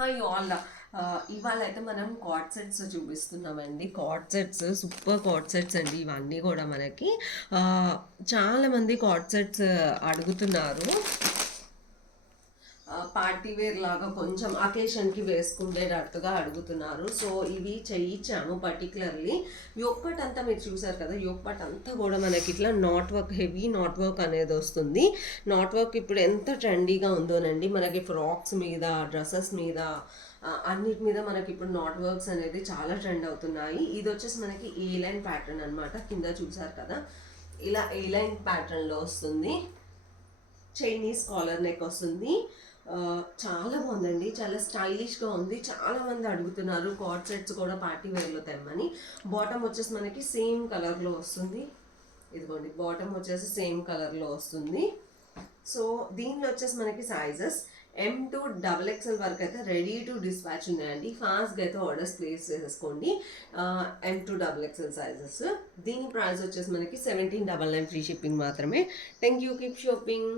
Hi all. ఇవాళ అయితే మనం కార్డ్ సెట్స్ చూపిస్తున్నామండి. Card sets super card sets అండి ఇవన్నీ కూడా మనకి. చాలామంది కార్డ్ సెట్స్ అడుగుతున్నారు. పార్టీ వేర్ లాగా కొంచెం అకేషన్కి వేసుకునేటట్టుగా అడుగుతున్నారు. సో ఇవి చేయించాను పర్టికులర్లీ. యోగపాట్ అంతా మీరు చూసారు కదా, యోగపాట్ అంతా కూడా మనకి ఇట్లా not work, heavy not work అనేది వస్తుంది. నాట్ వర్క్ ఇప్పుడు ఎంత ట్రెండీగా ఉందోనండి, మనకి ఫ్రాక్స్ మీద, డ్రెస్సెస్ మీద, అన్నిటి మీద మనకి ఇప్పుడు నాట్ వర్క్స్ అనేది చాలా ట్రెండ్ అవుతున్నాయి. ఇది వచ్చేసి మనకి ఏ లైన్ ప్యాటర్న్ అనమాట. కింద చూసారు కదా, ఇలా ఏ లైన్ ప్యాటర్న్లో వస్తుంది. చైనీస్ కాలర్ నెక్ వస్తుంది. చాలా బాగుందండి, చాలా స్టైలిష్గా ఉంది. చాలామంది అడుగుతున్నారు కార్డ్ సెట్స్ కూడా పార్టీ వేర్లో తెమ్మని. బాటమ్ వచ్చేసి మనకి సేమ్ కలర్లో వస్తుంది. ఇదిగోండి, బాటమ్ వచ్చేసి సేమ్ కలర్లో వస్తుంది. సో దీనిలో వచ్చేసి మనకి సైజెస్ M2 XXL వరకు అయితే రెడీ టు డిస్పాచ్ ఉన్నాయండి. ఫాస్ట్గా అయితే ఆర్డర్స్ ప్లేస్ చేసేసుకోండి. M2 XXL sizes. దీని ప్రైస్ వచ్చేసి మనకి 1799 ఫ్రీ షిప్పింగ్ మాత్రమే. Thank you, keep shopping.